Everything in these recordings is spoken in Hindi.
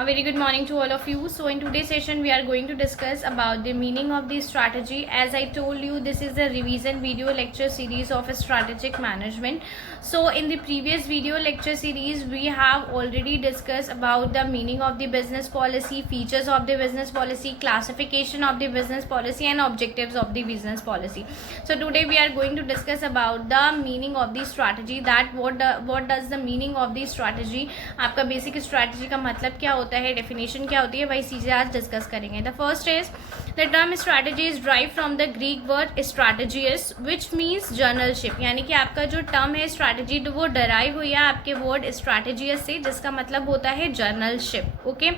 A very good morning to all of you. So in today's session we are going to discuss about the meaning of the strategy. As I told you, this is a revision video lecture series of strategic management. So in the previous video lecture series we have already discussed about the meaning of the business policy, features of the business policy, classification of the business policy and objectives of the business policy. So today we are going to discuss about the meaning of the strategy, that what does the meaning of the strategy, आपका बेसिक स्ट्रैटेजी का मतलब क्या होता है, डेफिनेशन क्या होती है, वही चीज़ें आज डिस्कस करेंगे. The first is the term strategy is drive from the Greek word strategos which means generalship. यानी कि आपका जो टर्म है स्ट्रैटेजी वो डराइव हुई है आपके वर्ड स्ट्रैटेजियस से, जिसका मतलब होता है जर्नलशिप. ओके,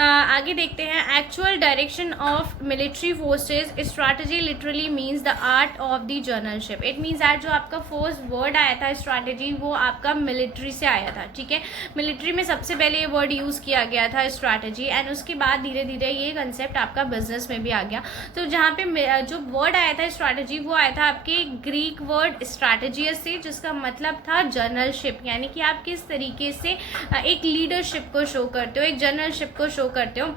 आगे देखते हैं. Actual direction of military forces. Strategy literally means the art of the generalship. It means that जो आपका फर्स्ट वर्ड आया था स्ट्रैटेजी वो आपका मिलिट्री से आया था. ठीक है, मिलिट्री में सबसे पहले ये वर्ड यूज़ किया गया था स्ट्रैटेजी, एंड उसके बाद धीरे धीरे ये कंसेप्ट आपका बिजनेस में भी आ गया. तो जहाँ पे जो वर्ड आया था स्ट्रैटेजी वो आया था आपके ग्रीक वर्ड स्ट्रैटेजियस से, जिसका मतलब था जर्नलशिप. यानी कि आप किस तरीके से एक लीडरशिप को शो करते हो, एक जर्नलशिप को शो करते हो,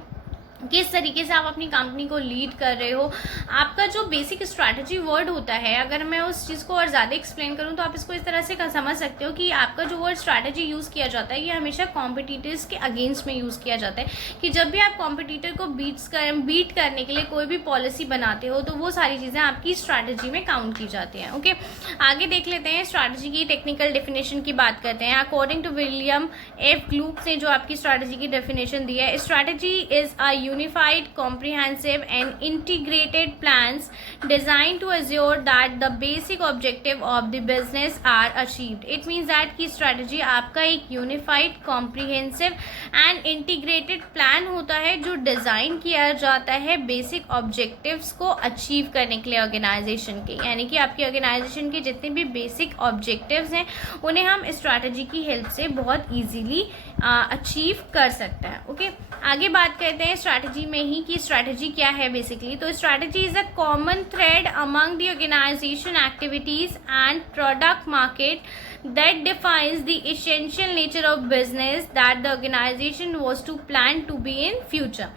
किस तरीके से आप अपनी कंपनी को लीड कर रहे हो. आपका जो बेसिक स्ट्रैटेजी वर्ड होता है, अगर मैं उस चीज़ को और ज़्यादा एक्सप्लेन करूँ तो आप इसको इस तरह से समझ सकते हो कि आपका जो वर्ड स्ट्रैटेजी यूज़ किया जाता है ये हमेशा कॉम्पिटिटर्स के अगेंस्ट में यूज़ किया जाता है. कि जब भी आप कॉम्पिटिटर को बीट करने के लिए कोई भी पॉलिसी बनाते हो तो वो सारी चीज़ें आपकी स्ट्रैटेजी में काउंट की जाती हैं. ओके, आगे देख लेते हैं. स्ट्रैटेजी की टेक्निकल डेफिनेशन की बात करते हैं. According to William F Glueck ने जो आपकी स्ट्रैटेजी की डेफिनेशन दी है, strategy is a unified, comprehensive and integrated plans designed to assure that the basic objective of the business are achieved. It means that की strategy आपका एक unified, comprehensive and integrated plan होता है जो डिज़ाइन किया जाता है बेसिक ऑब्जेक्टिव्स को अचीव करने के लिए ऑर्गेनाइजेशन के. यानी कि आपकी ऑर्गेनाइजेशन के जितने भी बेसिक ऑब्जेक्टिव्स हैं उन्हें हम स्ट्रैटेजी की हेल्प से बहुत ईजीली अचीव कर सकते हैं. ओके, आगे बात करते हैं स्ट्रैटेजी में ही कि स्ट्रैटेजी क्या है बेसिकली. तो strategy is a common thread among the organization activities and product market that defines the essential nature of business that the organization was to plan to be in future.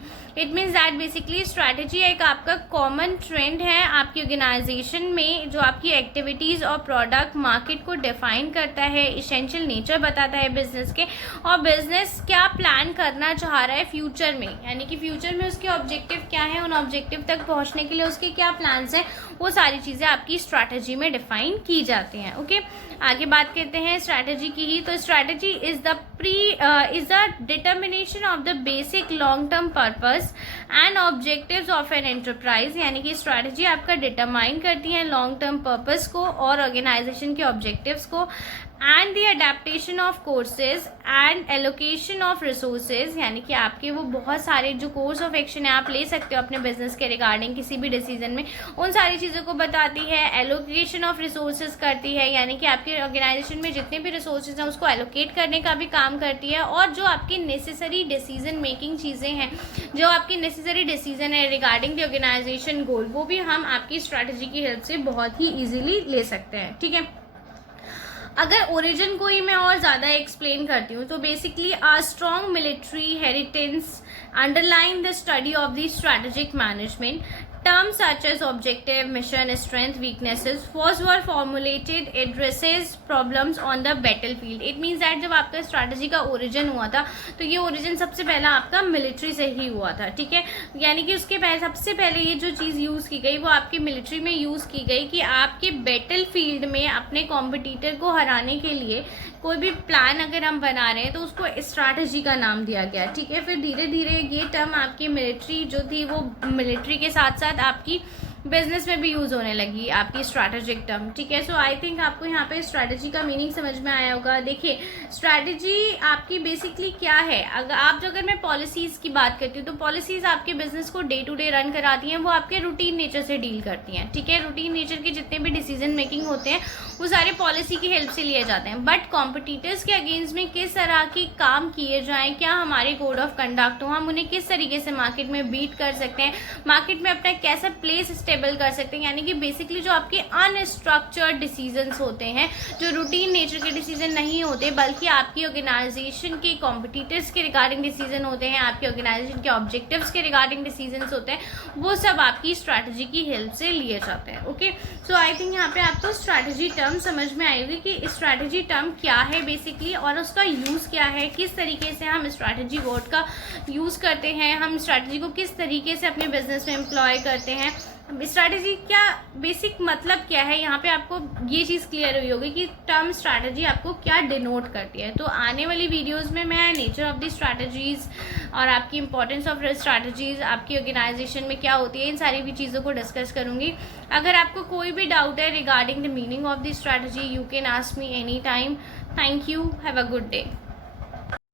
It means that basically strategy एक आपका कॉमन ट्रेंड है आपकी ऑर्गेनाइजेशन में जो आपकी एक्टिविटीज़ और प्रोडक्ट मार्केट को डिफाइन करता है, इसेंशियल नेचर बताता है बिजनेस के, और बिजनेस क्या प्लान करना चाह रहा है फ्यूचर में. यानी कि फ्यूचर में उसके ऑब्जेक्टिव क्या है, उन ऑब्जेक्टिव तक पहुंचने के लिए उसके क्या प्लान्स हैं, वो सारी चीज़ें आपकी स्ट्रैटेजी में डिफाइन की जाती हैं. ओके, आगे बात करते हैं स्ट्रैटेजी की ही. तो strategy is the determination of the basic long term purpose and objectives of an enterprise. यानी कि स्ट्रैटेजी आपका डिटरमाइन करती है लॉन्ग टर्म पर्पस को और ऑर्गेनाइजेशन के ऑब्जेक्टिव्स को, and the adaptation of courses and allocation of resources. यानी कि आपके वो बहुत सारे जो कोर्स ऑफ एक्शन है आप ले सकते हो अपने बिजनेस के रिगार्डिंग किसी भी डिसीजन में, उन सारी चीज़ों को बताती है. एलोकेशन ऑफ रिसोर्सेज करती है, यानी कि आपके ऑर्गेनाइजेशन में जितने भी रिसोर्सेज हैं उसको एलोकेट करने का भी काम करती है. और जो आपकी नेसेसरी डिसीजन मेकिंग चीज़ें हैं, जो आपकी नेसेसरी डिसीजन है रिगार्डिंग द ऑर्गेनाइजेशन गोल, वो भी हम आपकी स्ट्रैटेजी की हेल्प से बहुत ही ईजिली ले सकते हैं. ठीक है, अगर ओरिजिन को ही मैं और ज़्यादा एक्सप्लेन करती हूँ तो basically a strong military heritage underline the study of the strategic management. Terms such as objective, mission, strength, weaknesses first were formulated addresses problems on the battlefield. It means that जब आपका स्ट्रैटेजी का ओरिजिन हुआ था तो ये ओरिजिन सबसे पहला आपका मिलिट्री से ही हुआ था. ठीक है, यानी कि उसके पहले सबसे पहले ये जो चीज़ यूज़ की गई वो आपकी मिलिट्री में यूज़ की गई कि आपके बैटल फील्ड में अपने कॉम्पिटिटर को हराने के लिए कोई भी प्लान अगर हम बना रहे हैं तो उसको स्ट्रैटेजी का नाम दिया गया. ठीक है, फिर धीरे धीरे ये टर्म आपकी मिलिट्री जो थी वो मिलिट्री के साथ साथ आपकी बिजनेस में भी यूज़ होने लगी आपकी स्ट्रैटेजिक टर्म. ठीक है, सो आई थिंक आपको यहाँ पे स्ट्रैटेजी का मीनिंग समझ में आया होगा. देखिए, स्ट्रैटेजी आपकी बेसिकली क्या है. अगर मैं पॉलिसीज़ की बात करती हूँ तो पॉलिसीज़ आपके बिजनेस को डे टू डे रन कराती हैं, वो आपके रूटीन नेचर से डील करती हैं. ठीक है, रूटीन नेचर के जितने भी डिसीजन मेकिंग होते हैं वो सारे पॉलिसी की हेल्प से लिए जाते हैं. बट कॉम्पिटिटर्स के अगेंस्ट में किस तरह की काम किए जाएँ, क्या हमारे कोड ऑफ कंडक्ट हो, हम उन्हें किस तरीके से मार्केट में बीट कर सकते हैं, मार्केट में अपना कैसा प्लेस टेबल कर सकते हैं, यानी कि बेसिकली जो आपके अनस्ट्रक्चर्ड डिसीजंस होते हैं, जो रूटीन नेचर के डिसीजन नहीं होते बल्कि आपकी ऑर्गेनाइजेशन के कॉम्पिटिटर्स के रिगार्डिंग डिसीजन होते हैं, आपके ऑर्गेनाइजेशन के ऑब्जेक्टिव्स के रिगार्डिंग डिसीजंस होते हैं, वो सब आपकी स्ट्रैटेजी की हेल्प से लिए जाते हैं। ओके, सो आई थिंक यहाँ पे आपको स्ट्रैटेजी टर्म समझ में आएगी कि स्ट्रैटेजी टर्म क्या है बेसिकली और उसका यूज़ क्या है, किस तरीके से हम स्ट्रैटेजी वर्ड का यूज़ करते हैं, हम स्ट्रैटेजी को किस तरीके से अपने बिजनेस में एम्प्लॉय करते हैं, स्ट्रैटेजी क्या बेसिक मतलब क्या है। यहाँ पे आपको ये चीज़ क्लियर हुई होगी कि टर्म स्ट्रैटेजी आपको क्या डिनोट करती है। तो आने वाली वीडियोस में मैं नेचर ऑफ द स्ट्रैटेजीज़ और आपकी इंपॉर्टेंस ऑफ स्ट्रैटेजीज़ आपकी ऑर्गेनाइजेशन में क्या होती है, इन सारी भी चीज़ों को डिस्कस करूँगी। अगर आपको कोई भी डाउट है regarding the meaning of the strategy, you can ask me any time. Thank you, have a good day.